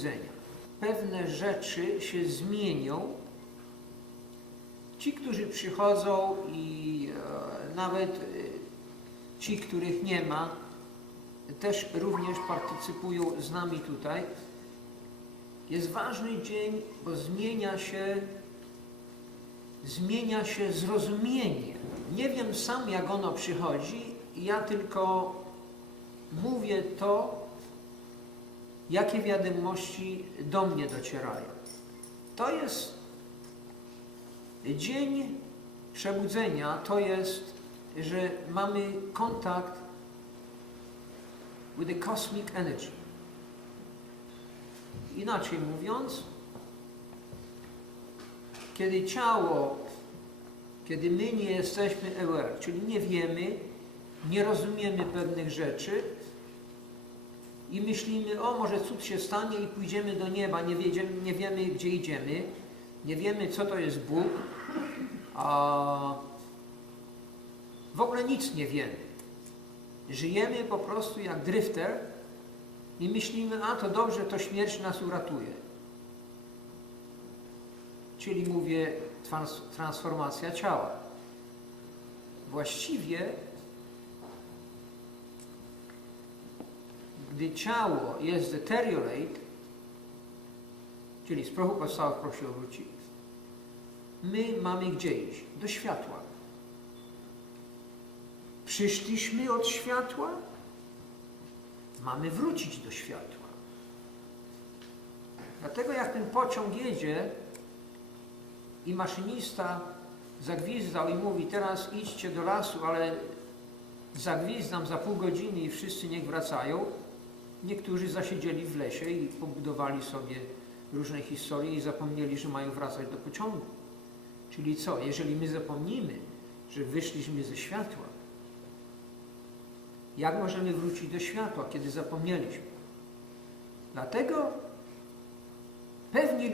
przebudzenia. Pewne rzeczy się zmienią. Ci, którzy przychodzą i nawet ci, których nie ma, też również partycypują z nami tutaj. Jest ważny dzień, bo zmienia się zrozumienie. Nie wiem sam, jak ono przychodzi, ja tylko mówię to, jakie wiadomości do mnie docierają. To jest dzień przebudzenia, to jest, że mamy kontakt with the cosmic energy. Inaczej mówiąc, kiedy my nie jesteśmy aware, czyli nie wiemy, nie rozumiemy pewnych rzeczy i myślimy, o może cud się stanie i pójdziemy do nieba, nie wiemy gdzie idziemy, nie wiemy co to jest Bóg, a w ogóle nic nie wiemy. Żyjemy po prostu jak drifter i myślimy, a to dobrze, to śmierć nas uratuje. Czyli mówię, transformacja ciała. Właściwie, gdy ciało jest deteriorate, czyli z prochu podstawowych prosi obrócić, my mamy gdzie iść? Do światła. Przyszliśmy od światła, mamy wrócić do światła. Dlatego jak ten pociąg jedzie i maszynista zagwizdał i mówi, teraz idźcie do lasu, ale zagwizdam za pół godziny i wszyscy niech wracają, niektórzy zasiedzieli w lesie i pobudowali sobie różne historie i zapomnieli, że mają wracać do pociągu. Czyli co? Jeżeli my zapomnimy, że wyszliśmy ze światła, jak możemy wrócić do światła, kiedy zapomnieliśmy? Dlatego pewni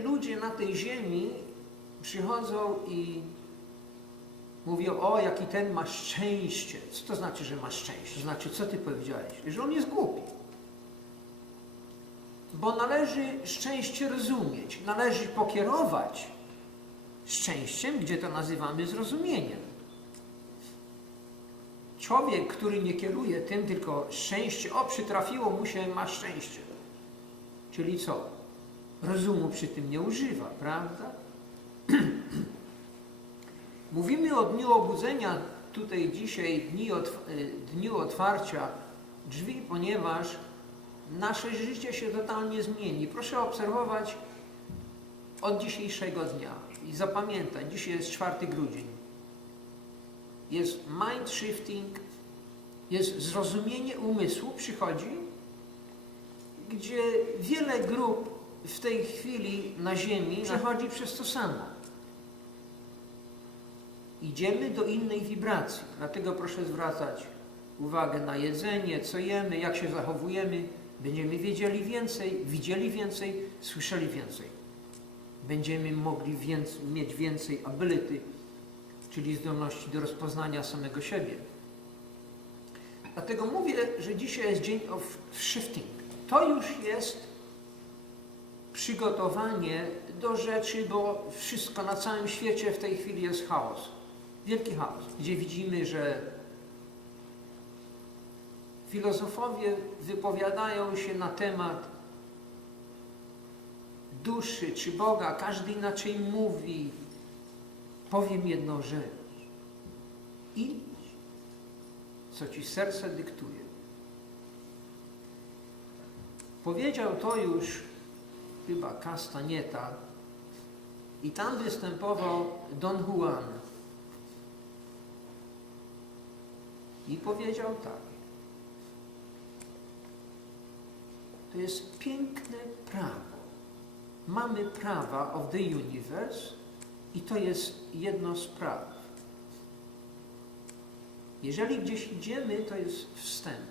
ludzie na tej ziemi przychodzą i mówią, o jaki ten ma szczęście. Co to znaczy, że ma szczęście? To znaczy, co ty powiedziałeś? Że on jest głupi. Bo należy szczęście rozumieć, należy pokierować szczęściem, gdzie to nazywamy zrozumieniem. Człowiek, który nie kieruje tym, tylko szczęście, o przytrafiło mu się, ma szczęście. Czyli co? Rozumu przy tym nie używa, prawda? Mówimy o dniu obudzenia, tutaj dzisiaj dniu otwarcia drzwi, ponieważ nasze życie się totalnie zmieni. Proszę obserwować od dzisiejszego dnia i zapamiętać, dzisiaj jest 4 grudzień. Jest mind shifting, jest zrozumienie umysłu, przychodzi, gdzie wiele grup w tej chwili na Ziemi przechodzi przez to samo. Idziemy do innej wibracji, dlatego proszę zwracać uwagę na jedzenie, co jemy, jak się zachowujemy. Będziemy wiedzieli więcej, widzieli więcej, słyszeli więcej. Będziemy mogli mieć więcej ability, czyli zdolności do rozpoznania samego siebie. Dlatego mówię, że dzisiaj jest dzień of shifting. To już jest przygotowanie do rzeczy, bo wszystko na całym świecie w tej chwili jest chaos. Wielki chaos, gdzie widzimy, że filozofowie wypowiadają się na temat duszy czy Boga, każdy inaczej mówi. Powiem jedną rzecz. Idź, co ci serce dyktuje. Powiedział to już chyba Castaneta i tam występował Don Juan. I powiedział tak. To jest piękne prawo. Mamy prawa of the universe i to jest jedno z praw. Jeżeli gdzieś idziemy, to jest wstęp.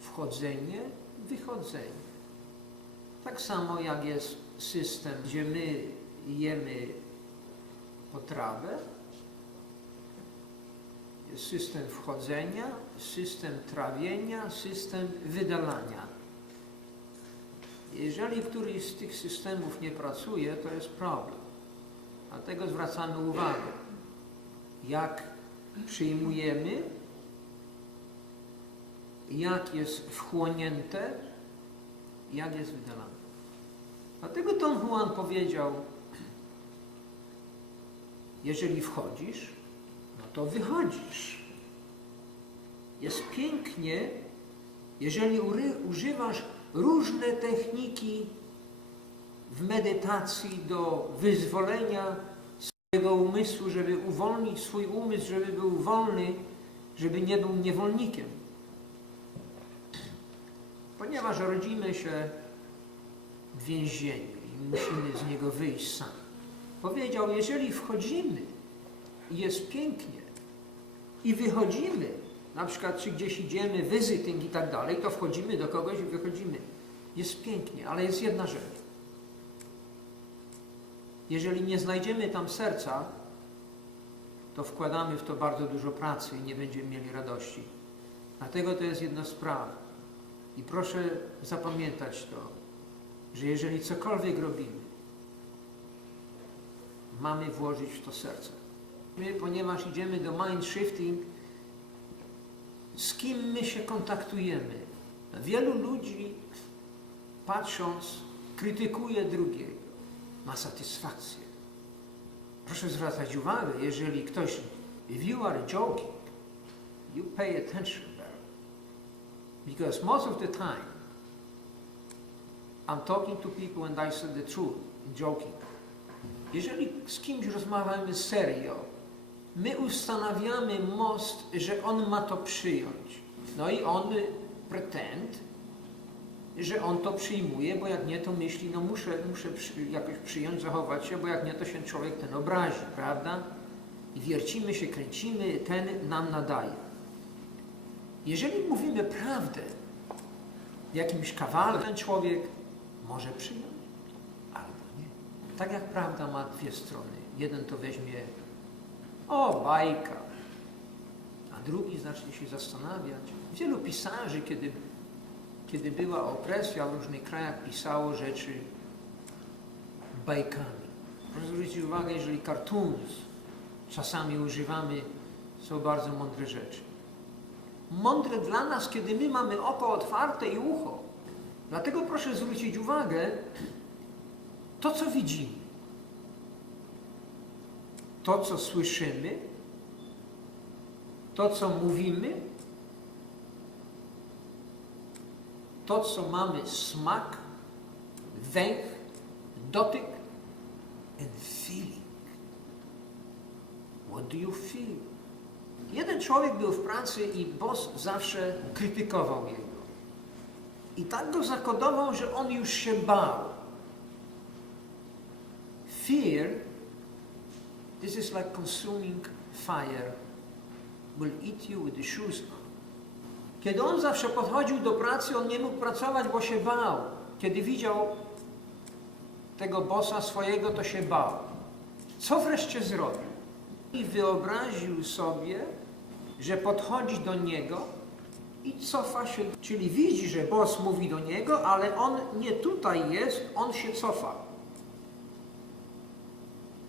Wchodzenie, wychodzenie. Tak samo jak jest system, gdzie my jemy potrawę, Jest system wchodzenia, system trawienia, system wydalania. Jeżeli któryś z tych systemów nie pracuje, to jest problem. Dlatego zwracamy uwagę, jak przyjmujemy, jak jest wchłonięte, jak jest wydalane. Dlatego Don Juan powiedział, jeżeli wchodzisz, no to wychodzisz. Jest pięknie, jeżeli używasz różne techniki w medytacji do wyzwolenia swojego umysłu, żeby uwolnić swój umysł, żeby był wolny, żeby nie był niewolnikiem. Ponieważ rodzimy się w więzieniu i musimy z niego wyjść sami. Powiedział, jeżeli wchodzimy i jest pięknie i wychodzimy, na przykład czy gdzieś idziemy, wizyting i tak dalej, to wchodzimy do kogoś i wychodzimy. Jest pięknie, ale jest jedna rzecz. Jeżeli nie znajdziemy tam serca, to wkładamy w to bardzo dużo pracy i nie będziemy mieli radości. Dlatego to jest jedna sprawa. I proszę zapamiętać to, że jeżeli cokolwiek robimy, mamy włożyć w to serce. My, ponieważ idziemy do mind shifting, z kim my się kontaktujemy? Wielu ludzi, patrząc, krytykuje drugiego. Ma satysfakcję. Proszę zwracać uwagę, jeżeli ktoś, if you are joking, you pay attention better. Because most of the time, I'm talking to people and I say the truth, joking. Jeżeli z kimś rozmawiamy serio, my ustanawiamy most, że on ma to przyjąć. No i on pretend, że on to przyjmuje, bo jak nie, to myśli, no muszę jakoś przyjąć, zachować się, bo jak nie, to się człowiek ten obrazi, prawda? I wiercimy się, kręcimy, ten nam nadaje. Jeżeli mówimy prawdę w jakimś kawale, ten człowiek może przyjąć, albo nie. Tak jak prawda ma dwie strony. Jeden to weźmie, o, bajka, a drugi zacznie się zastanawiać. Wielu pisarzy, kiedy była opresja w różnych krajach, pisało rzeczy bajkami. Proszę zwrócić uwagę, jeżeli cartoons czasami używamy, są bardzo mądre rzeczy. Mądre dla nas, kiedy my mamy oko otwarte i ucho. Dlatego proszę zwrócić uwagę, to co widzimy, to co słyszymy, to co mówimy, to co mamy smak, węch, dotyk and feeling. What do you feel? Jeden człowiek był w pracy i boss zawsze krytykował jego. I tak go zakodował, że on już się bał. Fear, this is like consuming fire, will eat you with the shoes on. Kiedy on zawsze podchodził do pracy, on nie mógł pracować, bo się bał. Kiedy widział tego bossa swojego, to się bał. Co wreszcie zrobił? I wyobraził sobie, że podchodzi do niego i cofa się. Czyli widzi, że boss mówi do niego, ale on nie tutaj jest, on się cofa.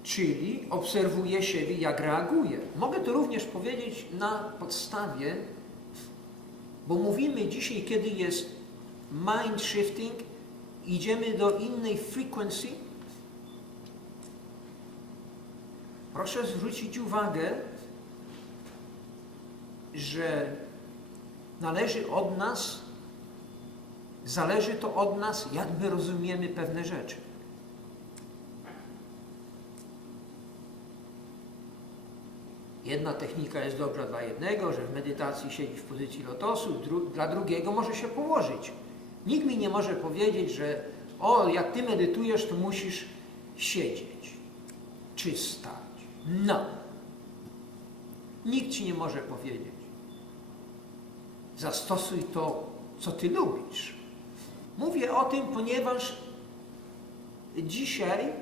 Czyli obserwuje siebie, jak reaguje. Mogę to również powiedzieć na podstawie, bo mówimy dzisiaj, kiedy jest mind shifting, idziemy do innej frequency. Proszę zwrócić uwagę, że zależy to od nas, jak my rozumiemy pewne rzeczy. Jedna technika jest dobra dla jednego, że w medytacji siedzi w pozycji lotosu, dla drugiego może się położyć. Nikt mi nie może powiedzieć, że jak ty medytujesz, to musisz siedzieć czy stać. No. Nikt ci nie może powiedzieć. Zastosuj to, co ty lubisz. Mówię o tym, ponieważ dzisiaj,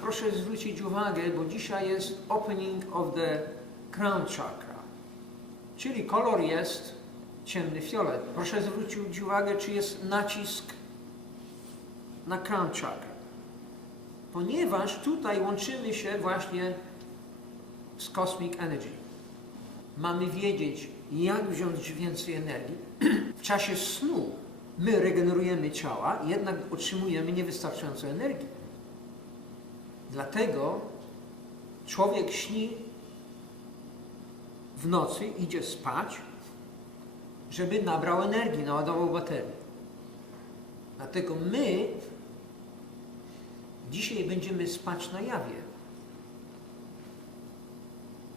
proszę zwrócić uwagę, bo dzisiaj jest opening of the crown chakra. Czyli kolor jest ciemny fiolet. Proszę zwrócić uwagę, czy jest nacisk na crown chakra. Ponieważ tutaj łączymy się właśnie z cosmic energy. Mamy wiedzieć, jak wziąć więcej energii. W czasie snu my regenerujemy ciała, jednak otrzymujemy niewystarczająco energii. Dlatego człowiek śni w nocy, idzie spać, żeby nabrał energii, naładował baterię. Dlatego my dzisiaj będziemy spać na jawie.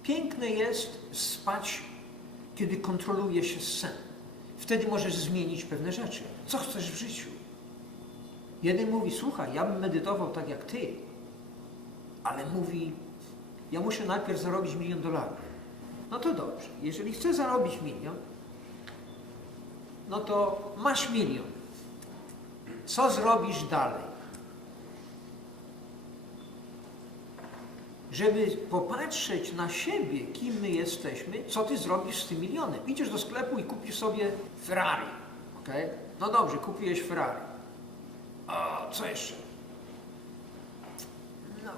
Piękne jest spać, kiedy kontroluje się sen. Wtedy możesz zmienić pewne rzeczy. Co chcesz w życiu? Jeden mówi, słuchaj, ja bym medytował tak jak ty, ale mówi, ja muszę najpierw zarobić $1 milion. No to dobrze, jeżeli chcesz zarobić $1 milion, no to masz $1 milion. Co zrobisz dalej? Żeby popatrzeć na siebie, kim my jesteśmy, co ty zrobisz z tym $1 milionem. Idziesz do sklepu i kupisz sobie Ferrari. Okay? No dobrze, kupiłeś Ferrari. A co jeszcze? No.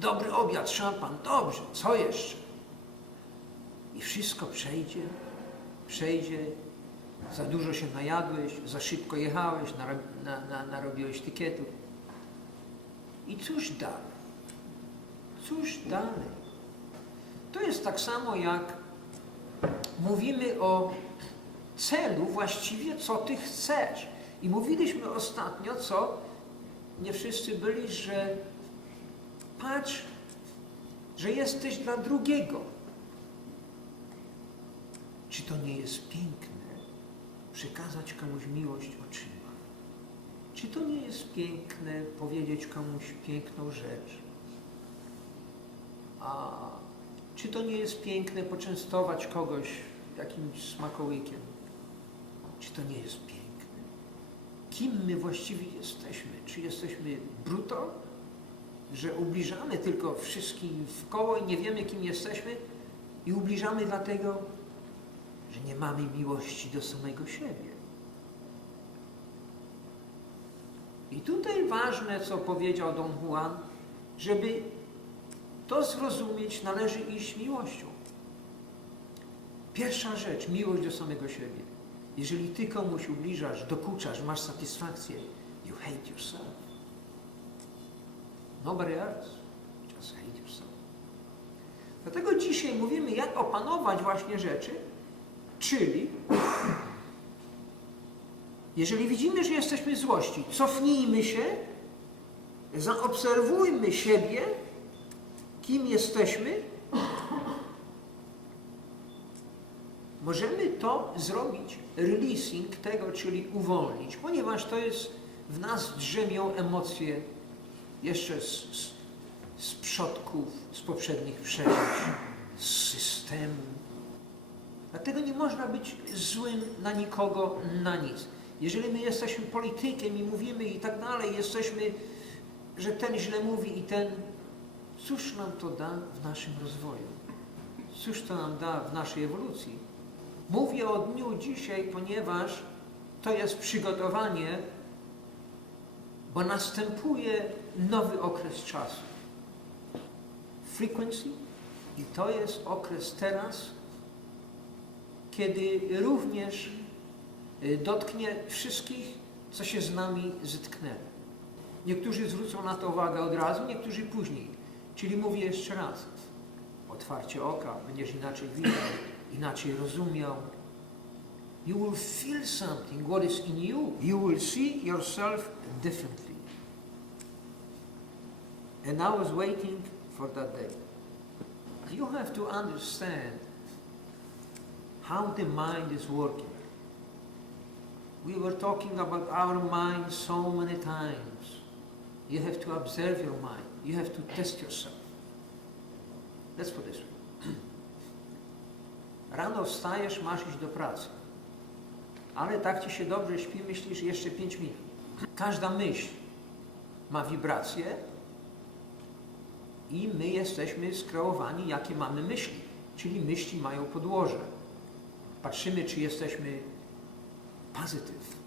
Dobry obiad, szampan. Dobrze, co jeszcze? I wszystko przejdzie. Za dużo się najadłeś, za szybko jechałeś, narobiłeś tykietów. I cóż dalej? Cóż dalej? To jest tak samo, jak mówimy o celu właściwie, co ty chcesz. I mówiliśmy ostatnio, co nie wszyscy byli, że patrz, że jesteś dla drugiego. Czy to nie jest piękne, przekazać komuś miłość oczyma? Czy to nie jest piękne, powiedzieć komuś piękną rzecz? A czy to nie jest piękne, poczęstować kogoś jakimś smakołykiem? Czy to nie jest piękne? Kim my właściwie jesteśmy? Czy jesteśmy brutą, że ubliżamy tylko wszystkim wkoło i nie wiemy, kim jesteśmy i ubliżamy dlatego, że nie mamy miłości do samego siebie? I tutaj ważne, co powiedział Don Juan, żeby to zrozumieć, należy iść miłością. Pierwsza rzecz, miłość do samego siebie. Jeżeli ty komuś ubliżasz, dokuczasz, masz satysfakcję, you hate yourself. Nobody else, just hate yourself. Dlatego dzisiaj mówimy, jak opanować właśnie rzeczy, czyli jeżeli widzimy, że jesteśmy w złości, cofnijmy się, zaobserwujmy siebie, kim jesteśmy. Możemy to zrobić, releasing tego, czyli uwolnić, ponieważ to jest, w nas drzemią emocje jeszcze z przodków, z poprzednich przeżyć, z systemu. Dlatego nie można być złym na nikogo, na nic. Jeżeli my jesteśmy politykiem i mówimy i tak dalej, jesteśmy, że ten źle mówi i ten, cóż nam to da w naszym rozwoju? Cóż to nam da w naszej ewolucji? Mówię o dniu dzisiaj, ponieważ to jest przygotowanie, bo następuje nowy okres czasu. Frequency i to jest okres teraz, kiedy również dotknie wszystkich, co się z nami zetknęło. Niektórzy zwrócą na to uwagę od razu, niektórzy później. Czyli mówię jeszcze raz, otwarcie oka, będziesz inaczej widział, inaczej rozumiał. You will feel something, what is in you. You will see yourself differently. And I was waiting for that day. You have to understand how the mind is working. We were talking about our mind so many times. You have to observe your mind. You have to test yourself. Let's put this way. Rano wstajesz, masz iść do pracy. Ale tak ci się dobrze śpi, myślisz jeszcze 5 minut. Każda myśl ma wibracje i my jesteśmy skreowani, jakie mamy myśli. czyli myśli mają podłoże. Patrzymy, czy jesteśmy pozytyw.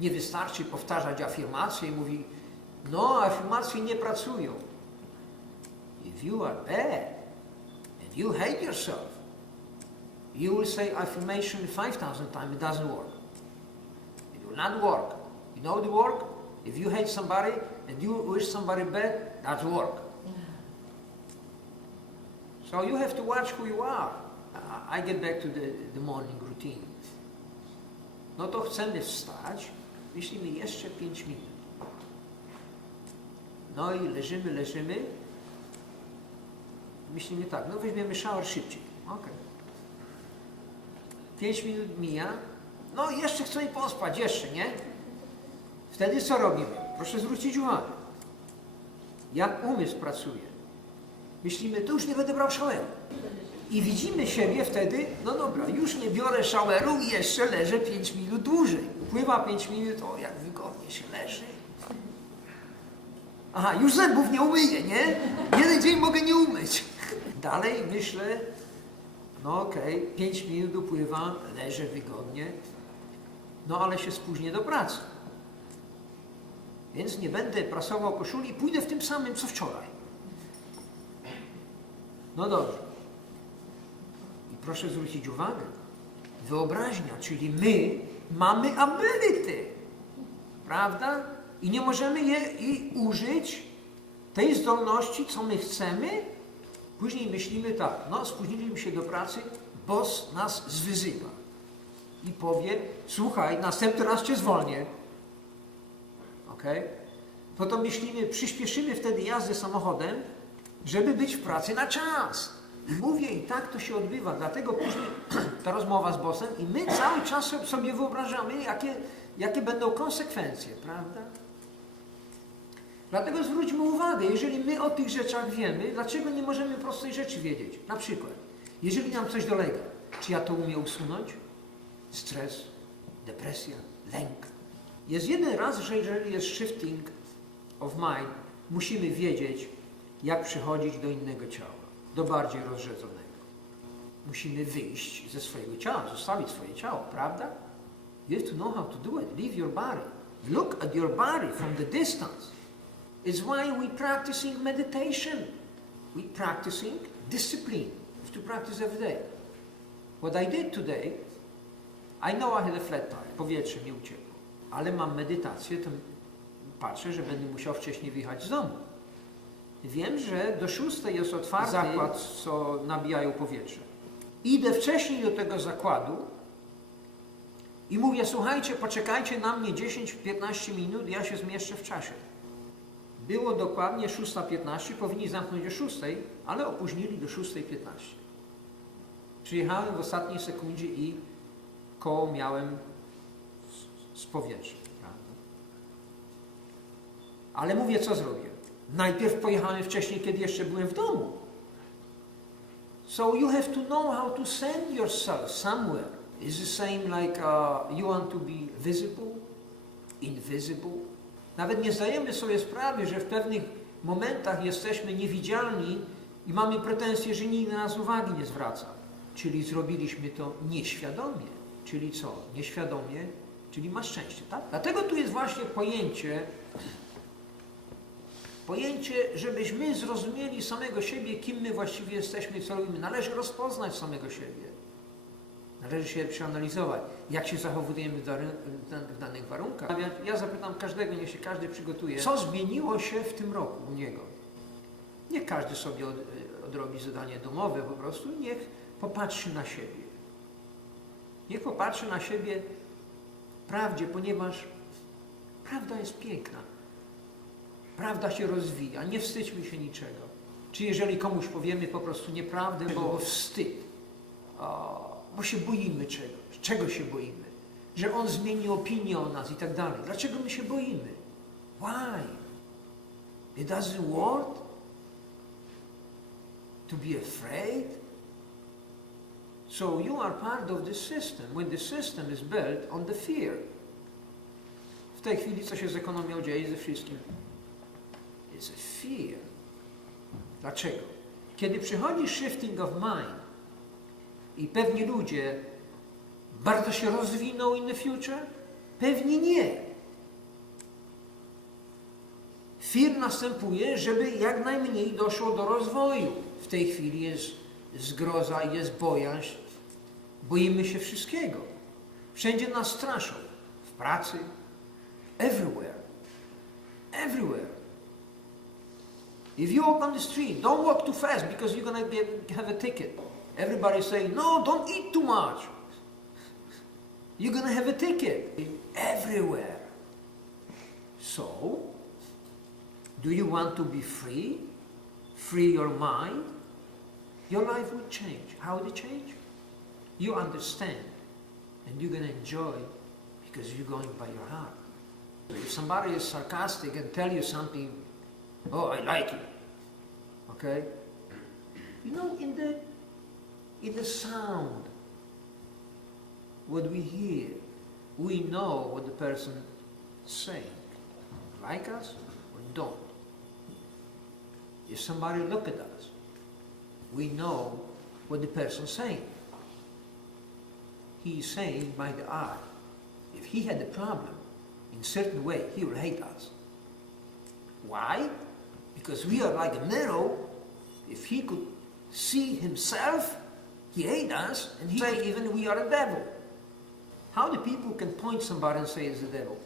Nie wystarczy powtarzać afirmacje i mówi, no, afirmacje nie pracują. If you are bad and you hate yourself, you will say affirmation 5,000 times, it doesn't work. It will not work. You know the work? If you hate somebody and you wish somebody bad, that's work. So you have to watch who you are. I get back to the morning routine. No to chcemy wstać, myślimy jeszcze 5 minut. No i leżymy. Myślimy tak, no weźmiemy shower szybciej. Okay. 5 minut mija, no jeszcze chcemy pospać, jeszcze, nie? Wtedy co robimy? Proszę zwrócić uwagę, jak umysł pracuje. Myślimy, to już nie będę brał showeru. I widzimy siebie wtedy, no dobra, już nie biorę showeru i jeszcze leżę 5 minut dłużej. Upływa 5 minut, o jak wygodnie się leży. Aha, już zębów nie umyję, nie? Jeden dzień mogę nie umyć. Dalej myślę, no okej, 5 minut upływa, leżę wygodnie, no ale się spóźnię do pracy. Więc nie będę prasował koszuli, pójdę w tym samym, co wczoraj. No dobrze. I proszę zwrócić uwagę, wyobraźnia, czyli my mamy ability, prawda? I nie możemy jej użyć tej zdolności, co my chcemy. Później myślimy tak, no spóźniliśmy się do pracy, boss nas zwyzywa. I powie, słuchaj, następny raz cię zwolnię. Okay? No to myślimy, przyspieszymy wtedy jazdę samochodem, żeby być w pracy na czas. I mówię, i tak to się odbywa. Dlatego później ta rozmowa z bossem i my cały czas sobie wyobrażamy, jakie będą konsekwencje, prawda? Dlatego zwróćmy uwagę, jeżeli my o tych rzeczach wiemy, dlaczego nie możemy prostej rzeczy wiedzieć? Na przykład, jeżeli nam coś dolega, czy ja to umiem usunąć? Stres, depresja, lęk. Jest jeden raz, że jeżeli jest shifting of mind, musimy wiedzieć, jak przechodzić do innego ciała, do bardziej rozrzedzonego. Musimy wyjść ze swojego ciała, zostawić swoje ciało, prawda? You have to know how to do it. Leave your body. Look at your body from the distance. It's why we practicing meditation. We practicing discipline. You have to practice every day. What I did today, I know I had a flat tire. Powietrze mi uciekło. Ale mam medytację, to patrzę, że będę musiał wcześniej wyjechać z domu. Wiem, że do 6 jest otwarty zakład, co nabijają powietrze. Idę wcześniej do tego zakładu i mówię, słuchajcie, poczekajcie na mnie 10-15 minut, ja się zmieszczę w czasie. Było dokładnie 6:15, powinni zamknąć o 6, ale opóźnili do 6:15. Przyjechałem w ostatniej sekundzie i koło miałem z powietrzem, prawda? Ale mówię, co zrobię? Najpierw pojechałem wcześniej, kiedy jeszcze byłem w domu. So you have to know how to send yourself somewhere. It's the same like you want to be visible, invisible. Nawet nie zdajemy sobie sprawy, że w pewnych momentach jesteśmy niewidzialni i mamy pretensje, że nikt na nas uwagi nie zwraca. Czyli zrobiliśmy to nieświadomie. Czyli co? Nieświadomie, czyli masz szczęście, tak? Dlatego tu jest właśnie pojęcie, żebyśmy zrozumieli samego siebie, kim my właściwie jesteśmy i co robimy. Należy rozpoznać samego siebie. Należy się przeanalizować, jak się zachowujemy w danych warunkach. Ja zapytam każdego, niech się każdy przygotuje, co zmieniło się w tym roku u niego. Niech każdy sobie odrobi zadanie domowe po prostu i niech popatrzy na siebie. Niech popatrzy na siebie w prawdzie, ponieważ prawda jest piękna. Prawda się rozwija, nie wstydźmy się niczego. Czy jeżeli komuś powiemy po prostu nieprawdę, bo wstyd, bo się boimy czegoś. Czego się boimy? Że on zmieni opinię o nas i tak dalej. Dlaczego my się boimy? Why? It doesn't work? To be afraid? So you are part of the system. When the system is built on the fear. W tej chwili co się z ekonomią dzieje, ze wszystkim? It's a fear. Dlaczego? Kiedy przychodzi shifting of mind i pewni ludzie bardzo się rozwiną in the future, pewnie nie. Fear następuje, żeby jak najmniej doszło do rozwoju. W tej chwili jest zgroza, jest bojaźń. Boimy się wszystkiego. Wszędzie nas straszą. W pracy. Everywhere. Everywhere. If you walk on the street, don't walk too fast because you're going to have a ticket. Everybody saying, no, don't eat too much. You're going to have a ticket. Everywhere. So, do you want to be free? Free your mind? Your life will change. How will it change? You understand. And you're going to enjoy because you're going by your heart. If somebody is sarcastic and tell you something, oh, I like it. Okay? You know, in the sound, what we hear, we know what the person is saying. Like us or don't. If somebody look at us, we know what the person is saying. He is saying by the eye. If he had a problem in a certain way, he will hate us. Why? Because we are like a mirror. If he could see himself, he hate us, and he say even we are a devil. How the people can point somebody and say it's the devil?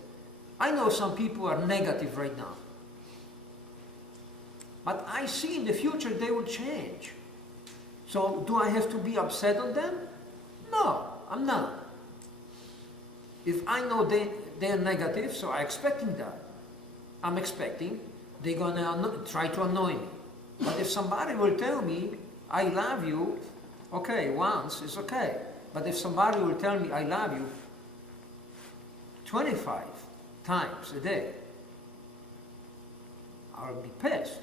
I know some people are negative right now. But I see in the future they will change. So do I have to be upset on them? No, I'm not. If I know they're negative, so I'm expecting that. I'm expecting they're gonna try to annoy me. But if somebody will tell me, I love you, okay, once, it's okay. But if somebody will tell me, I love you 25 times a day, I'll be pissed.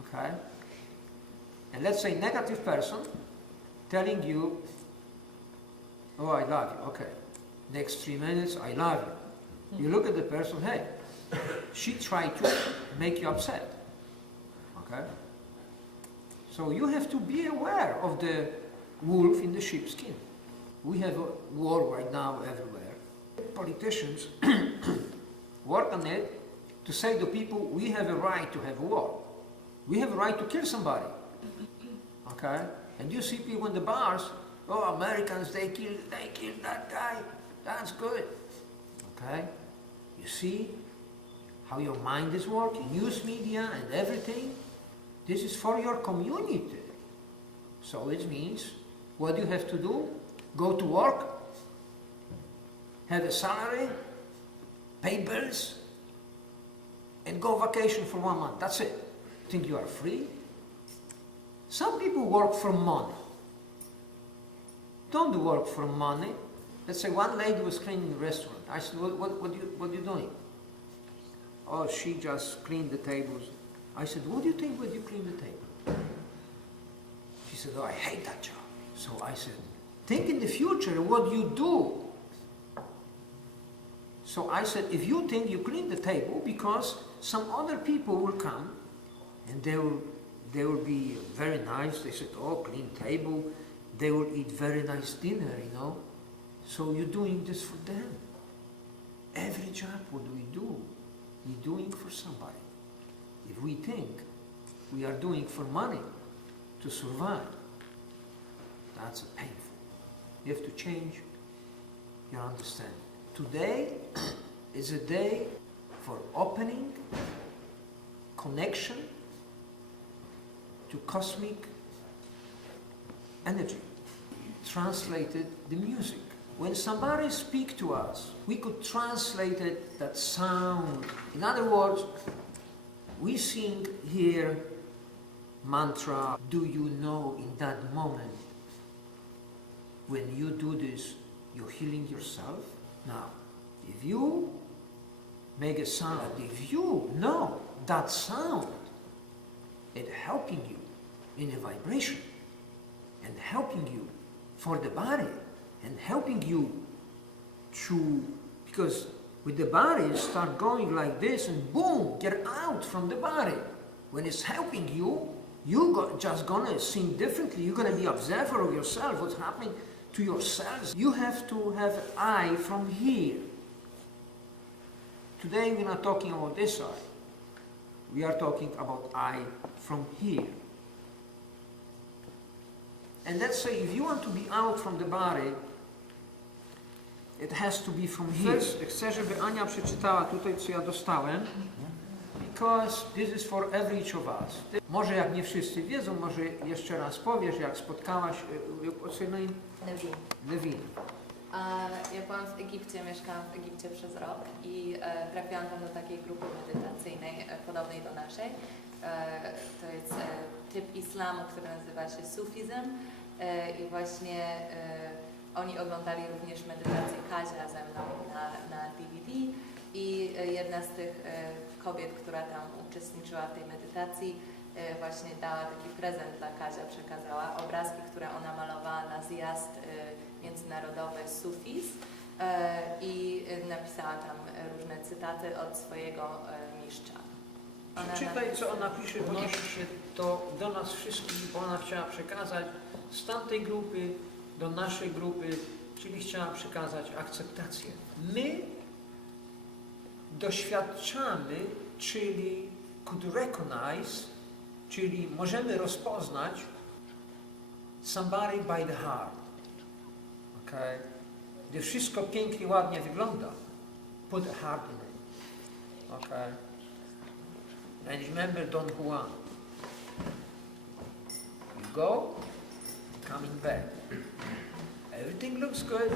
Okay? And let's say negative person telling you, oh, I love you, okay. Next 3 minutes, I love you. You look at the person, hey, she tried to make you upset. Okay? So you have to be aware of the wolf in the sheepskin. We have a war right now everywhere. Politicians work on it to say to people, we have a right to have a war. We have a right to kill somebody. Okay? And you see people in the bars, oh, Americans, they killed that guy. That's good. Okay? You see how your mind is working? News media and everything. This is for your community. So it means, what do you have to do? Go to work, have a salary, pay bills, and go vacation for 1 month. That's it. Think you are free? Some people work for money. Don't work for money. Let's say one lady was cleaning the restaurant. I said, what are you doing? Oh, she just cleaned the tables. I said, what do you think when you clean the table? She said, oh, I hate that job. So I said, think in the future what you do. So I said, if you think you clean the table because some other people will come and they will be very nice. They said, oh, clean table. They will eat very nice dinner, you know. So you're doing this for them. Every job, what do we do? We're doing for somebody. If we think we are doing for money to survive, that's painful. You have to change your understanding. Today is a day for opening connection to cosmic energy. Translated the music. When somebody speaks to us, we could translate it, that sound. In other words, we sing here mantra, do you know in that moment when you do this, you're healing yourself? Now, if you make a sound, if you know that sound, it helping you in a vibration and helping you for the body and helping you to, because with the body start going like this and boom, get out from the body. When it's helping you, just gonna think differently. You're gonna be observer of yourself, what's happening to yourselves. You have to have I from here. Today we're not talking about this I. We are talking about I from here. And let's say if you want to be out from the body, it has to be from here. Chcę, żeby Ania przeczytała tutaj, co ja dostałem. Because this is for every each of us. Może jak nie wszyscy wiedzą, może jeszcze raz powiesz, jak spotkałaś, what's her name? Nevin. Ja byłam w Egipcie, mieszkałam w Egipcie przez rok i trafiłam tam do takiej grupy medytacyjnej, podobnej do naszej. To jest typ islamu, który nazywa się sufizm i właśnie oni oglądali również medytację Kazia ze mną na DVD i jedna z tych kobiet, która tam uczestniczyła w tej medytacji, właśnie dała taki prezent dla Kazia, przekazała obrazki, które ona malowała na zjazd międzynarodowy Sufis i napisała tam różne cytaty od swojego mistrza. Czytaj, co ona pisze, odnosi się do nas wszystkich, bo ona chciała przekazać z tamtej grupy do naszej grupy, czyli chciała przekazać akceptację. My doświadczamy, czyli could recognize, czyli możemy rozpoznać somebody by the heart. Okay? Gdy wszystko pięknie, ładnie wygląda, put a heart in it. Okay? And remember Don Juan. You go, coming back. Everything looks good,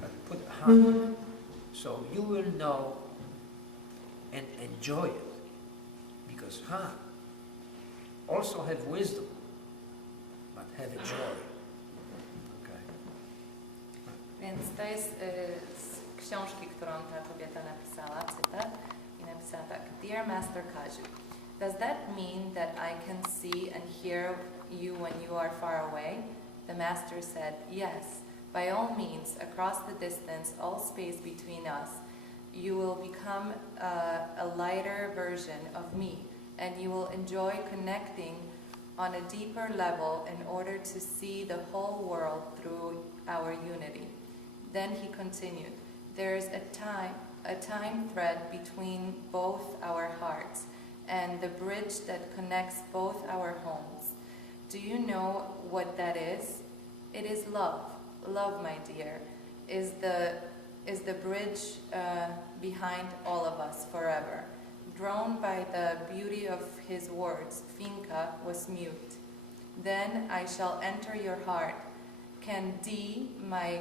but put a heart in it. So you will know and enjoy it. Because heart also have wisdom, but have a joy. Okay. Więc to jest z książki, którą ta kobieta napisała, cytat, i napisała tak: Dear Master Kaju, does that mean that I can see and hear you when you are far away? The Master said, yes, by all means, across the distance, all space between us, you will become a lighter version of me, and you will enjoy connecting on a deeper level in order to see the whole world through our unity. Then he continued, there is a time thread between both our hearts, and the bridge that connects both our homes. Do you know what that is? It is love. Love, my dear, is the bridge behind all of us forever. Drawn by the beauty of his words, Finka was mute. Then I shall enter your heart. Can D, my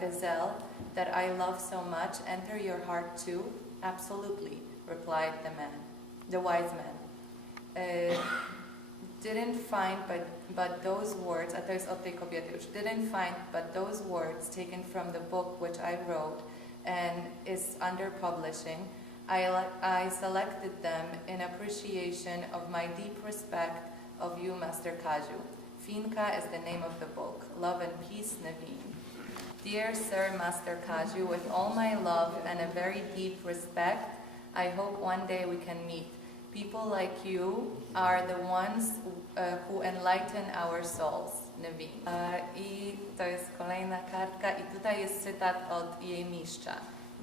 gazelle, that I love so much, enter your heart too? Absolutely, replied the wise man. Didn't find but those words, a to jest od tej kobiety już, didn't find but those words taken from the book which I wrote and is under publishing. I selected them in appreciation of my deep respect of you, Master Kaju. Finka is the name of the book. Love and peace, Naveen. Dear Sir Master Kaju, with all my love and a very deep respect, I hope one day we can meet. People like you are the ones who enlighten our souls. Naveen. I to jest kolejna kartka i tutaj jest cytat od jej mistrza.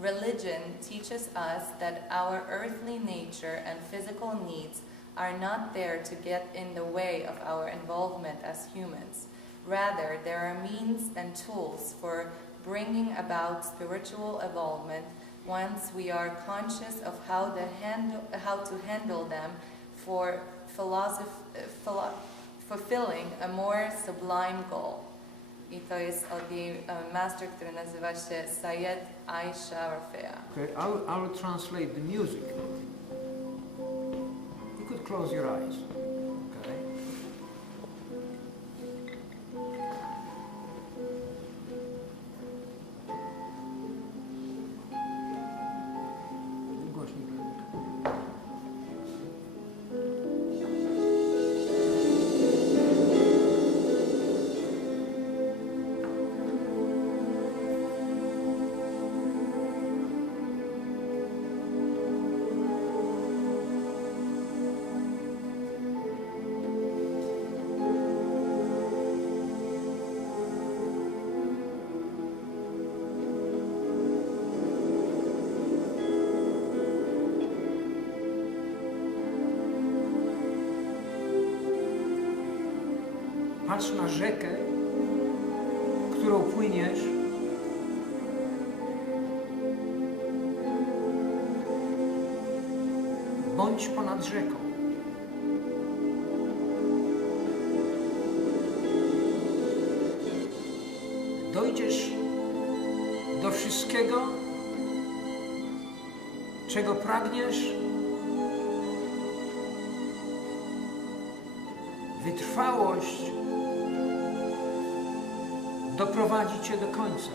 Religion teaches us that our earthly nature and physical needs are not there to get in the way of our involvement as humans. Rather, there are means and tools for bringing about spiritual involvement once we are conscious of how to handle them for fulfilling a more sublime goal. I to jest od jej master, który nazywa się Sayed Aisha Rafea. Okay, I will translate the music. You could close your eyes. Okay. Głośnik. Patrz na rzekę, którą płyniesz. Bądź ponad rzeką. Dojdziesz do wszystkiego, czego pragniesz. Wytrwałość doprowadzi cię do końca.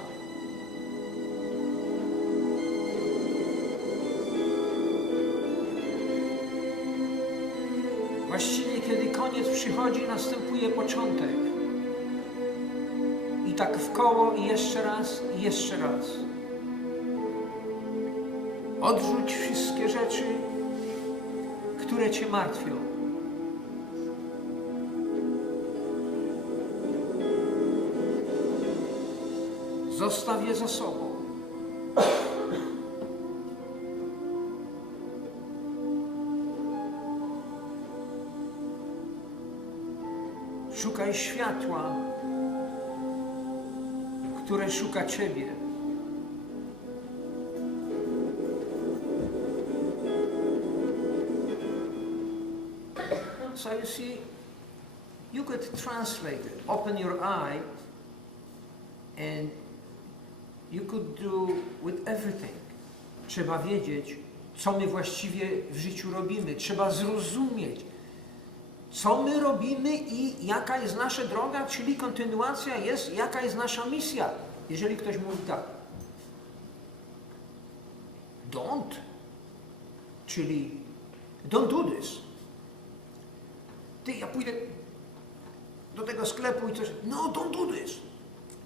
Właściwie, kiedy koniec przychodzi, następuje początek. I tak w koło, i jeszcze raz, i jeszcze raz. Odrzuć wszystkie rzeczy, które cię martwią. Zostaw je za sobą. Szukaj światła, które szuka ciebie. So you see, you could translate it. Open your eye and you could do with everything. Trzeba wiedzieć, co my właściwie w życiu robimy. Trzeba zrozumieć, co my robimy i jaka jest nasza droga, czyli kontynuacja jest, jaka jest nasza misja. Jeżeli ktoś mówi tak, don't, czyli don't do this. Ty, ja pójdę do tego sklepu i coś, no don't do this.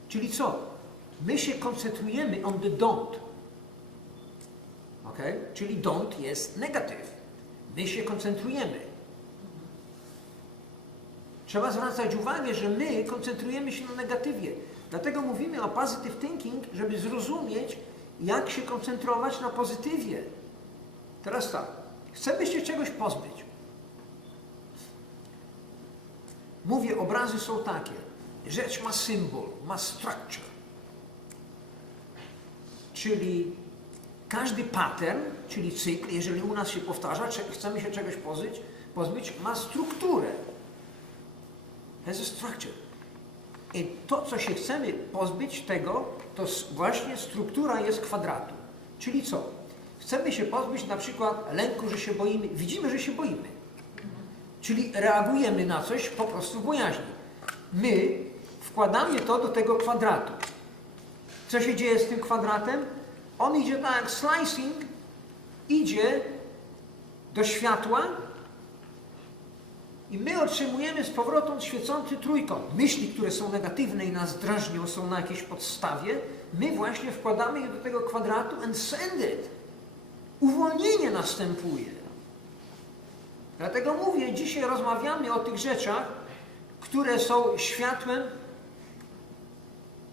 Czyli co? My się koncentrujemy on the don't. Ok? Czyli don't jest negatyw. My się koncentrujemy. Trzeba zwracać uwagę, że my koncentrujemy się na negatywie. Dlatego mówimy o positive thinking, żeby zrozumieć, jak się koncentrować na pozytywie. Teraz tak. Chcemy się czegoś pozbyć. Mówię, obrazy są takie. Rzecz ma symbol, ma structure. Czyli każdy pattern, czyli cykl, jeżeli u nas się powtarza, chcemy się czegoś pozbyć, ma strukturę. Has a structure. I to, co się chcemy pozbyć tego, to właśnie struktura jest kwadratu. Czyli co? Chcemy się pozbyć na przykład lęku, że się boimy. Widzimy, że się boimy. Czyli reagujemy na coś po prostu w bojaźni. My wkładamy to do tego kwadratu. Co się dzieje z tym kwadratem? On idzie tak jak slicing, idzie do światła i my otrzymujemy z powrotem świecący trójkąt. Myśli, które są negatywne i nas drażnią, są na jakiejś podstawie, my właśnie wkładamy je do tego kwadratu and send it. Uwolnienie następuje. Dlatego mówię, dzisiaj rozmawiamy o tych rzeczach, które są światłem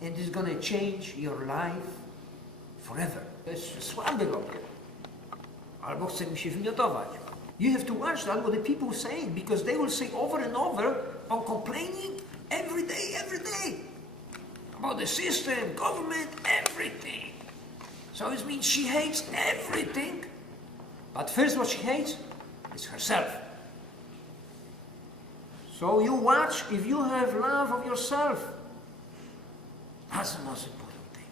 and it's gonna change your life forever. To jest słaby robię. Albo chce mi się wymiotować. You have to watch that what the people say, because they will say over and over on complaining every day. About the system, government, everything. So it means she hates everything. But first what she hates is herself. So you watch if you have love of yourself. That's the most important thing.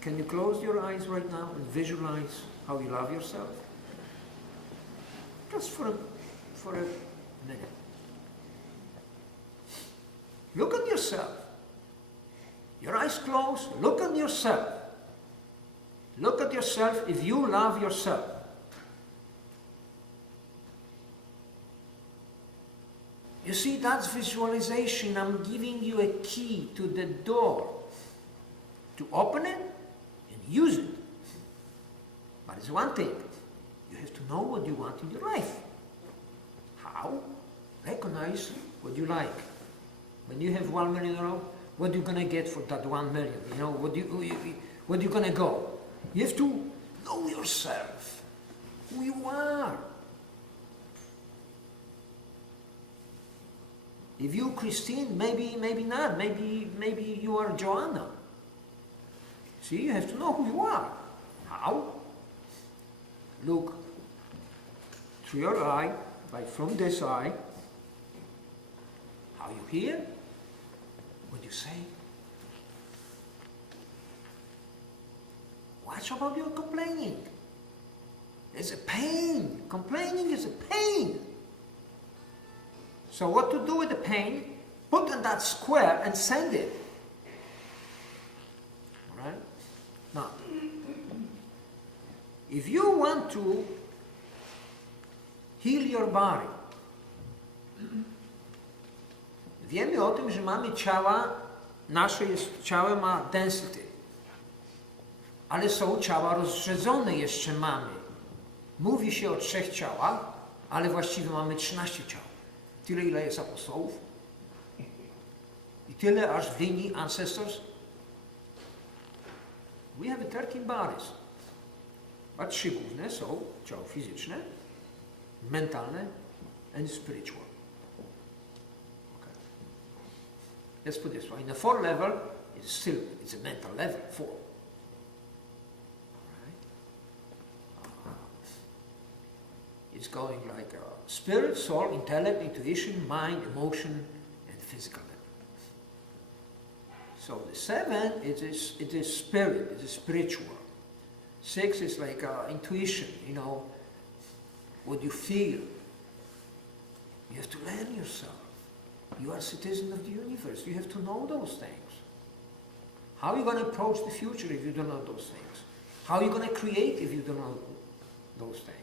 Can you close your eyes right now and visualize how you love yourself? Just for a minute. Look at yourself. Your eyes closed. Look at yourself. Look at yourself if you love yourself. You see, that's visualization. I'm giving you a key to the door to open it and use it. But it's one thing. You have to know what you want in your life. How? Recognize what you like. When you have 1 million euros, what are you going to get for that 1 million? You know, what are you going to go? You have to know yourself, who you are. If you Christine, maybe not. Maybe you are Joanna. See, you have to know who you are. How? Look through your eye, right from this eye. How you hear? What you say? Watch about your complaining. It's a pain. Complaining is a pain. So what to do with the pain? Put in that square and send it. All right? Now, if you want to heal your body, wiemy o tym, że mamy ciała, nasze ciało ma density, ale są ciała rozrzedzone jeszcze mamy. Mówi się o 3 ciałach, ale właściwie mamy 13 ciał. Tyle, ile jest apostołów i tyle aż w linii ancestors. We have 13 bodies. A 3 główne są ciało fizyczne, mentalne and spiritual. Okay. Let's put this way. In the 4th level, it's a mental level, 4. It's going like spirit, soul, intellect, intuition, mind, emotion, and physical level. So the 7, it is spirit, it is spiritual. 6 is like intuition, you know, what you feel. You have to learn yourself. You are a citizen of the universe. You have to know those things. How are you going to approach the future if you don't know those things? How are you going to create if you don't know those things?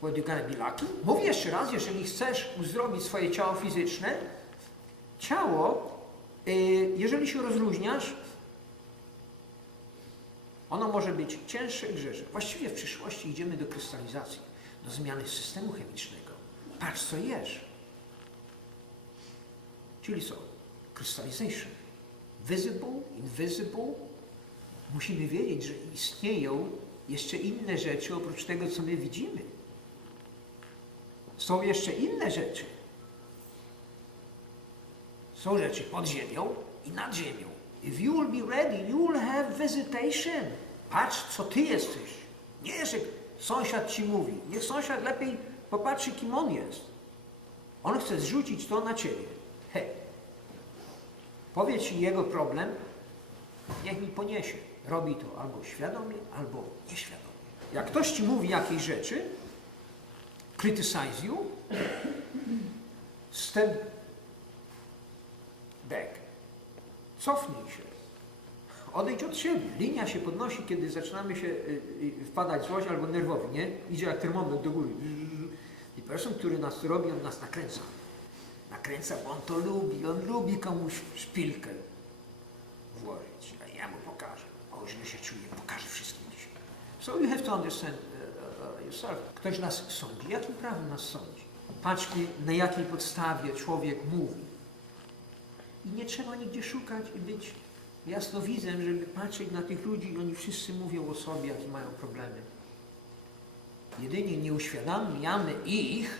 What, you're gonna be lucky? Mówię jeszcze raz, jeżeli chcesz uzdrowić swoje ciało fizyczne, ciało, jeżeli się rozluźniasz, ono może być cięższe i grzeczne. Właściwie w przyszłości idziemy do krystalizacji, do zmiany systemu chemicznego. Patrz, co jesz. Czyli co? Crystallization. Visible, invisible. Musimy wiedzieć, że istnieją jeszcze inne rzeczy oprócz tego, co my widzimy. Są jeszcze inne rzeczy. Są rzeczy pod ziemią i nad ziemią. If you will be ready, you will have visitation. Patrz, co ty jesteś. Nie, że sąsiad ci mówi. Niech sąsiad lepiej popatrzy, kim on jest. On chce zrzucić to na ciebie. Hej, powie ci jego problem, niech mi poniesie. Robi to albo świadomie, albo nieświadomie. Jak ktoś ci mówi jakieś rzeczy, criticize you, step back. Cofnij się. Odejdź od siebie. Linia się podnosi, kiedy zaczynamy się wpadać w złość albo nerwowi, nie? Idzie jak termometr do góry. I person, który nas to robi, on nas nakręca. Nakręca, bo on to lubi. On lubi komuś szpilkę włożyć. A ja mu pokażę. O, źle się czuje. Pokażę wszystkim dzisiaj. So you have to understand yourself. Ktoś nas sądzi. Jakim prawem nas sądzi? Patrzmy, na jakiej podstawie człowiek mówi. I nie trzeba nigdzie szukać i być jasnowidzem, żeby patrzeć na tych ludzi i oni wszyscy mówią o sobie, jakie mają problemy. Jedynie nie uświadamiamy ich,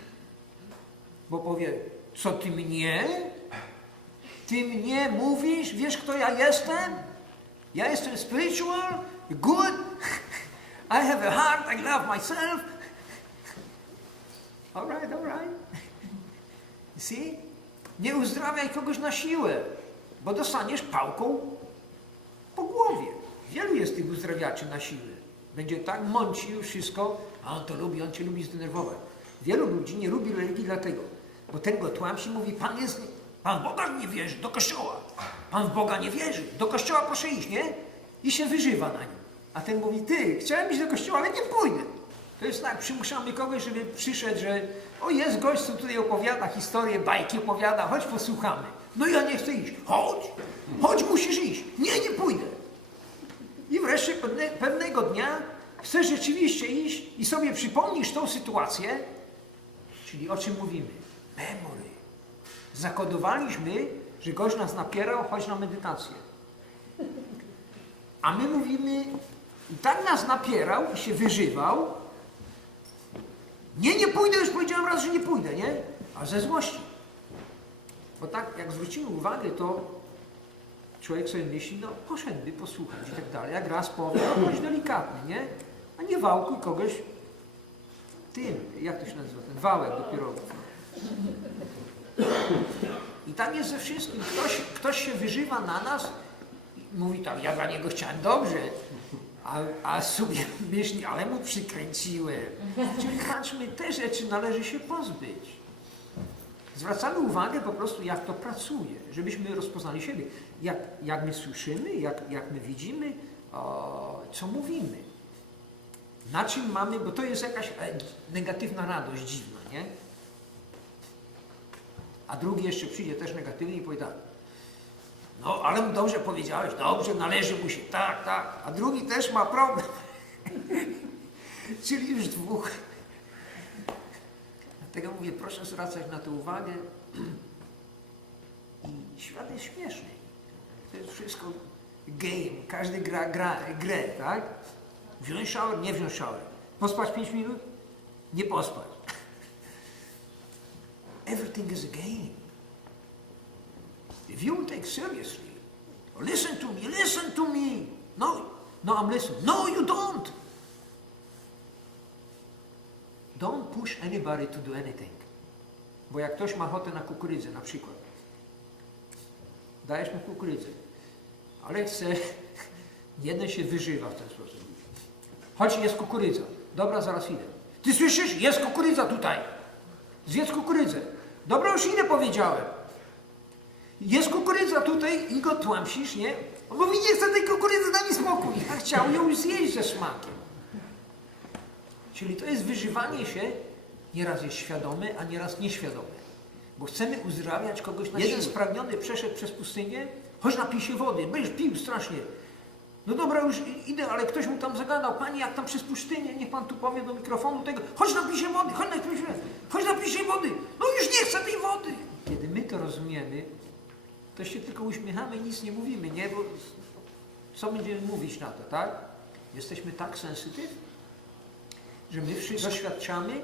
bo powie, co ty mnie? Ty mnie mówisz? Wiesz, kto ja jestem? Ja jestem spiritual, good, I have a heart, I love myself. All right. You see? Nie uzdrawiaj kogoś na siłę, bo dostaniesz pałką po głowie. Wielu jest tych uzdrawiaczy na siłę. Będzie tak mącił wszystko, a on to lubi, on cię lubi zdenerwować. Wielu ludzi nie lubi religii dlatego, bo ten go tłamsi, mówi, Pan w Boga nie wierzy, do kościoła. Pan w Boga nie wierzy, do kościoła proszę iść, nie? I się wyżywa na nim. A ten mówi, ty, chciałem iść do kościoła, ale nie pójdę. To jest tak, przymuszamy kogoś, żeby przyszedł, że o, jest gość, co tutaj opowiada historię, bajki opowiada, chodź posłuchamy. No ja nie chcę iść. Chodź, musisz iść. Nie pójdę. I wreszcie pewnego dnia chcesz rzeczywiście iść i sobie przypomnisz tą sytuację, czyli o czym mówimy? Memory. Zakodowaliśmy, że gość nas napierał, chodź na medytację. A my mówimy, i tak nas napierał i się wyżywał, nie pójdę, już powiedziałem raz, że nie pójdę, nie? A ze złości. Bo tak, jak zwrócimy uwagę, to człowiek sobie myśli, no poszedłby posłuchać i tak dalej. Jak raz powie, no bądź delikatny, nie? A nie wałkuj kogoś tym, jak to się nazywa, ten wałek do pierogów. I tam jest ze wszystkim. Ktoś się wyżywa na nas i mówi tak, ja dla niego chciałem dobrze, a sobie myśli, ale mu przykręciłem. Czyli patrzmy, te rzeczy należy się pozbyć. Zwracamy uwagę po prostu, jak to pracuje, żebyśmy rozpoznali siebie. Jak my słyszymy, jak my widzimy, co mówimy. Na czym mamy, bo to jest jakaś negatywna radość dziwna, nie? A drugi jeszcze przyjdzie też negatywnie i powie tak, no ale mu dobrze powiedziałeś, dobrze, należy mu się, tak, tak. A drugi też ma problem. Czyli już dwóch. Dlatego mówię, proszę zwracać na to uwagę. I świat jest śmieszny. To jest wszystko game. Każdy gra grę, tak? Wziąć shower, nie wziąć shower. Pospać 5 minut? Nie pospać. Everything is a game. If you will take seriously, listen to me. No, I'm listening. No, you don't. Don't push anybody to do anything. Bo jak ktoś ma ochotę na kukurydzę na przykład, dajesz mu kukurydzę, ale chce, jeden się wyżywa w ten sposób. Chodź, jest kukurydza. Dobra, zaraz idę. Ty słyszysz? Jest kukurydza tutaj. Zjedz kukurydzę. Dobra, już idę, powiedziałem. Jest kukurydza tutaj i go tłamsisz, nie? On mówi, nie chcę tej kukurydzy, daj mi spokój. Ja chciał ją zjeść ze smakiem. Czyli to jest wyżywanie się, nieraz jest świadome, a nieraz nieświadome. Bo chcemy uzdrawiać kogoś na siłę. Jeden spragniony przeszedł przez pustynię, chodź napij się wody, będziesz pił strasznie. No dobra, już idę, ale ktoś mu tam zagadał, panie, jak tam przez pustynię, niech pan tu powie do mikrofonu tego, chodź napij się wody, chodź napij się wody, no już nie chcę tej wody. Kiedy my to rozumiemy, to się tylko uśmiechamy i nic nie mówimy, nie? Bo co będziemy mówić na to, tak? Jesteśmy tak sensytyw, że my wszyscy doświadczamy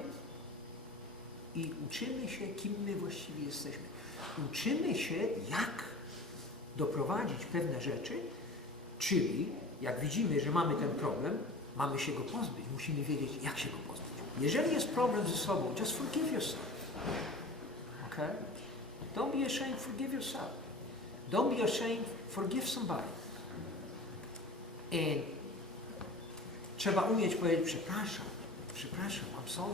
i uczymy się, kim my właściwie jesteśmy. Uczymy się, jak doprowadzić pewne rzeczy, czyli jak widzimy, że mamy ten problem, mamy się go pozbyć, musimy wiedzieć, jak się go pozbyć. Jeżeli jest problem ze sobą, just forgive yourself. Okay? Don't be ashamed, forgive yourself. Don't be ashamed, forgive somebody. I trzeba umieć powiedzieć, przepraszam, I'm sorry.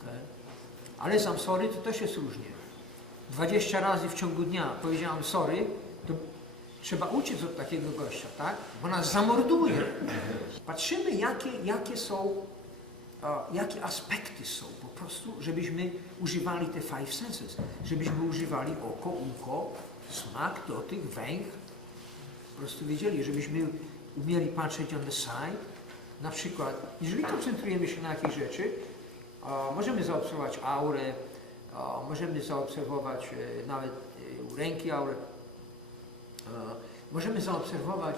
Okay? Ale z I'm sorry to też jest różnie. 20 razy w ciągu dnia powiedziałam sorry, to trzeba uciec od takiego gościa, tak? Bo nas zamorduje. Patrzymy, jakie aspekty są po prostu, żebyśmy używali te 5 senses. Żebyśmy używali oko, ucho, smak, dotyk, węch. Po prostu wiedzieli, żebyśmy umieli patrzeć on the side. Na przykład, jeżeli koncentrujemy się na jakiejś rzeczy, możemy zaobserwować aurę, możemy zaobserwować nawet u ręki aurę. Możemy zaobserwować,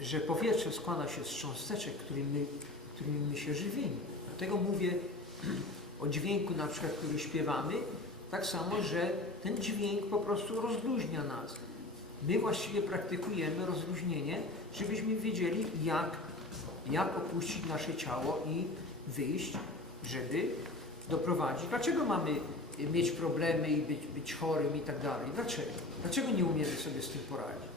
że powietrze składa się z cząsteczek, którymi my się żywimy. Dlatego mówię o dźwięku, na przykład, który śpiewamy, tak samo, że ten dźwięk po prostu rozluźnia nas. My właściwie praktykujemy rozluźnienie, żebyśmy wiedzieli, jak opuścić nasze ciało i wyjść, żeby doprowadzić. Dlaczego mamy mieć problemy i być chorym i tak dalej? Dlaczego? Dlaczego nie umiemy sobie z tym poradzić?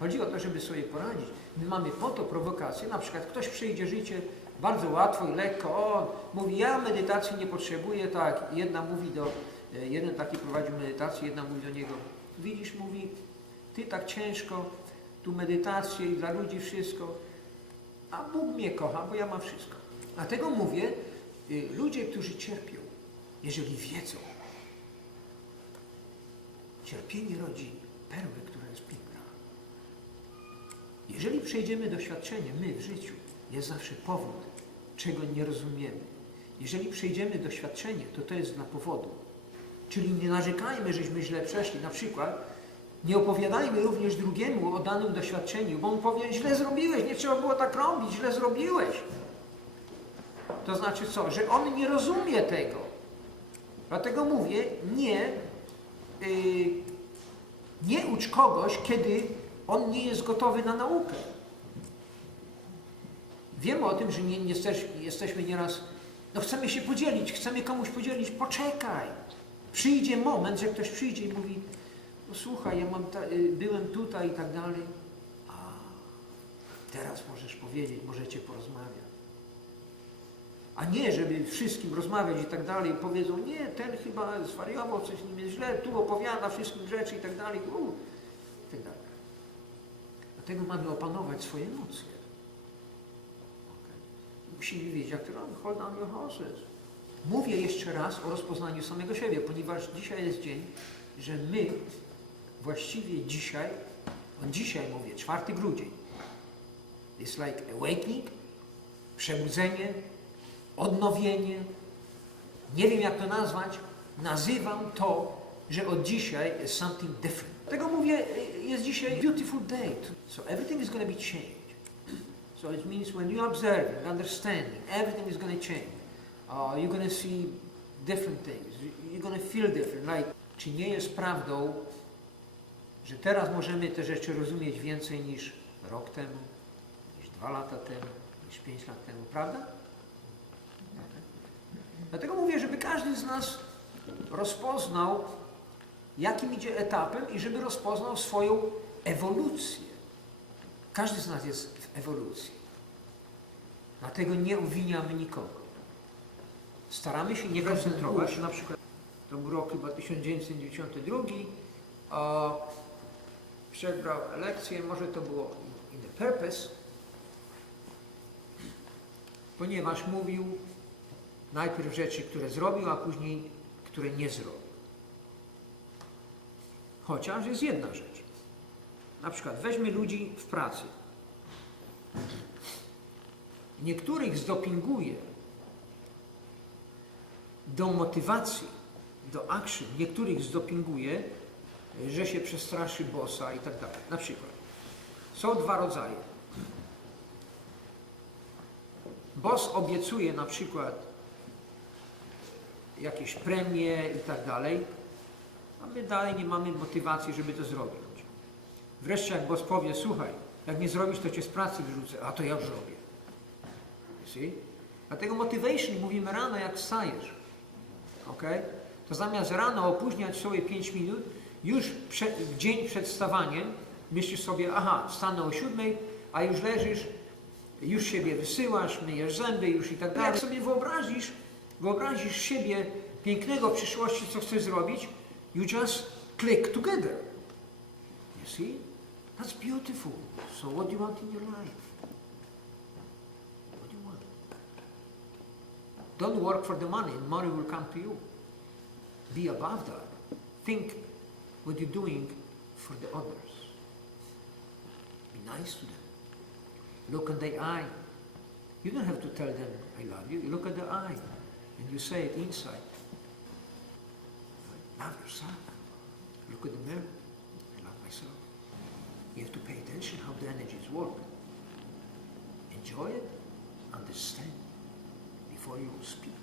Chodzi o to, żeby sobie poradzić. My mamy po to prowokację, na przykład ktoś przejdzie życie bardzo łatwo i lekko, mówi, ja medytacji nie potrzebuję, tak, jeden taki prowadził medytację, jedna mówi do niego, widzisz, mówi, ty tak ciężko, tu medytację i dla ludzi wszystko, a Bóg mnie kocha, bo ja mam wszystko. Dlatego mówię, ludzie, którzy cierpią, jeżeli wiedzą, cierpienie rodzi perłę, która jest piękna. Jeżeli przejdziemy doświadczenie, my w życiu, jest zawsze powód, czego nie rozumiemy. Jeżeli przejdziemy doświadczenie, to jest dla powodu. Czyli nie narzekajmy, żeśmy źle przeszli. Na przykład nie opowiadajmy również drugiemu o danym doświadczeniu, bo on powie, źle zrobiłeś, nie trzeba było tak robić, źle zrobiłeś. To znaczy co? Że on nie rozumie tego. Dlatego mówię, nie ucz kogoś, kiedy on nie jest gotowy na naukę. Wiemy o tym, że jesteśmy nieraz, no chcemy się podzielić, chcemy komuś podzielić, poczekaj. Przyjdzie moment, że ktoś przyjdzie i mówi, no słuchaj, byłem tutaj i tak dalej. A teraz możesz powiedzieć, możecie porozmawiać. A nie, żeby wszystkim rozmawiać i tak dalej, powiedzą, nie, ten chyba zwariował, coś nim jest źle, tu opowiada wszystkim rzeczy i tak dalej, i tak dalej. Dlatego mamy opanować swoje emocje. Okay. Musimy wiedzieć, jak to robić. Hold on your horses. Mówię jeszcze raz o rozpoznaniu samego siebie, ponieważ dzisiaj jest dzień, że my właściwie dzisiaj mówię, 4 grudzień, it's like awakening, przebudzenie, odnowienie, nie wiem jak to nazwać, nazywam to, że od dzisiaj is something different. Dlatego mówię, jest dzisiaj beautiful day. So everything is going to be changed. So it means when you observe, understanding, everything is going to change. You're going to see different things. You're going to feel different. Like, czy nie jest prawdą, że teraz możemy te rzeczy rozumieć więcej niż rok temu, niż 2 lata temu, niż 5 lat temu, prawda? Dlatego mówię, żeby każdy z nas rozpoznał, jakim idzie etapem i żeby rozpoznał swoją ewolucję. Każdy z nas jest w ewolucji. Dlatego nie obwiniamy nikogo. Staramy się nie koncentrować. Na przykład to był rok chyba 1992. Przebrał lekcję, może to było in the purpose, ponieważ mówił najpierw rzeczy, które zrobił, a później, które nie zrobił. Chociaż jest jedna rzecz. Na przykład weźmy ludzi w pracy. Niektórych zdopinguje do motywacji, do action. Niektórych zdopinguje, że się przestraszy bossa i tak dalej. Na przykład są 2 rodzaje. Boss obiecuje na przykład jakieś premie i tak dalej, a my dalej nie mamy motywacji, żeby to zrobić. Wreszcie jak boss powie, słuchaj, jak nie zrobisz, to cię z pracy wyrzucę, a to ja już robię. See? Dlatego motivation mówimy rano, jak wstajesz. Okay? To zamiast rano opóźniać sobie 5 minut, już w dzień przed wstawaniem myślisz sobie, aha, wstanę o 7, a już leżysz, już siebie wysyłasz, myjesz zęby już i tak dalej. Jak sobie wyobrazisz siebie pięknego w przyszłości, co chcesz zrobić, you just click together. You see? That's beautiful. So what do you want in your life? What do you want? Don't work for the money, and money will come to you. Be above that. Think what you're doing for the others. Be nice to them. Look in the eye. You don't have to tell them, I love you. You look at the eye and you say it inside. Love yourself. Look at the mirror. I love myself. You have to pay attention how the energies work. Enjoy it, understand before you speak.